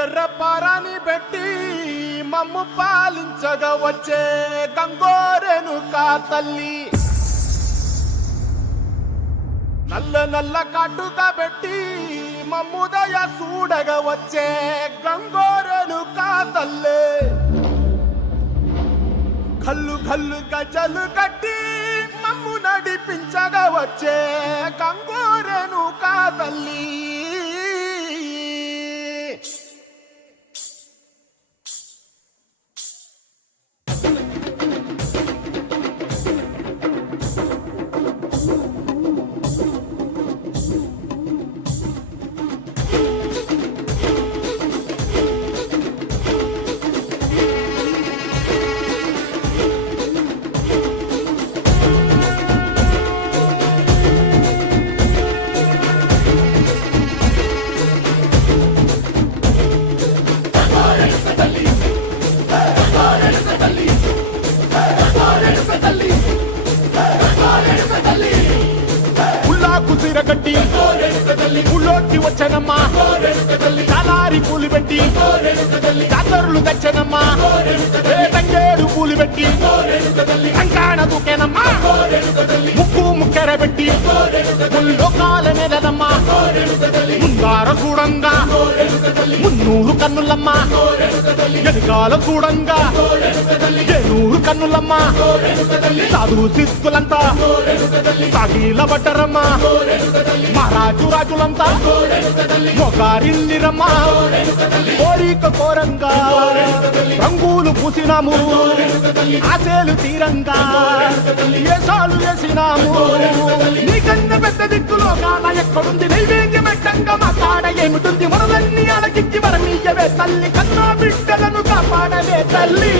ఎర్ర పారాని పెట్టి మమ్ము పాలించగా వచ్చే గంగోరెనుకా తల్లి, నల్ల నల్ల కాటుగా పెట్టి మమ్ముదయ చూడగా వచ్చే గంగోరెనుకా తల్లి, కల్లు కల్లు గజలు కట్టి మమ్ము నడిపించగా వచ్చే గంగోరెనుకా తల్లి. కుసిరగట్టి పుల్లోకి వచ్చనమ్మా, చాలారి పూలు పెట్టి జాతరులు తెచ్చనమ్మా, తంగేడు పూలు పెట్టి కంకాణ దూకేనమ్మా, ముక్కు ముక్కెర పెట్టి ముల్లోకాల నెలనమ్మా, ముందార చూడంగా మున్నూరు కన్నులమ్మా, ఎనకాల చూడంగా ఏనూరు కన్నులమ్మా, సాధు సిద్ధులంతా సాగిల బట్టరమ్మా, మహారాజు రాజులంతా మొగారిల్లిరమ్మా, కోరిక కోరంగా రంగులు పూసినాము, ఆశలు తీరంగా ఏసాలు వేసినాము, నీకన్నా పెద్ద దిక్కులో కాన ఎక్కడుంది, నైవేద్యం పెట్టంగా మా కాడ ఏమిటుంది, మనలన్నీ అలకించి వరమీయవే తల్లి, కన్నా బిడ్డలను కాపాడవే తల్లి.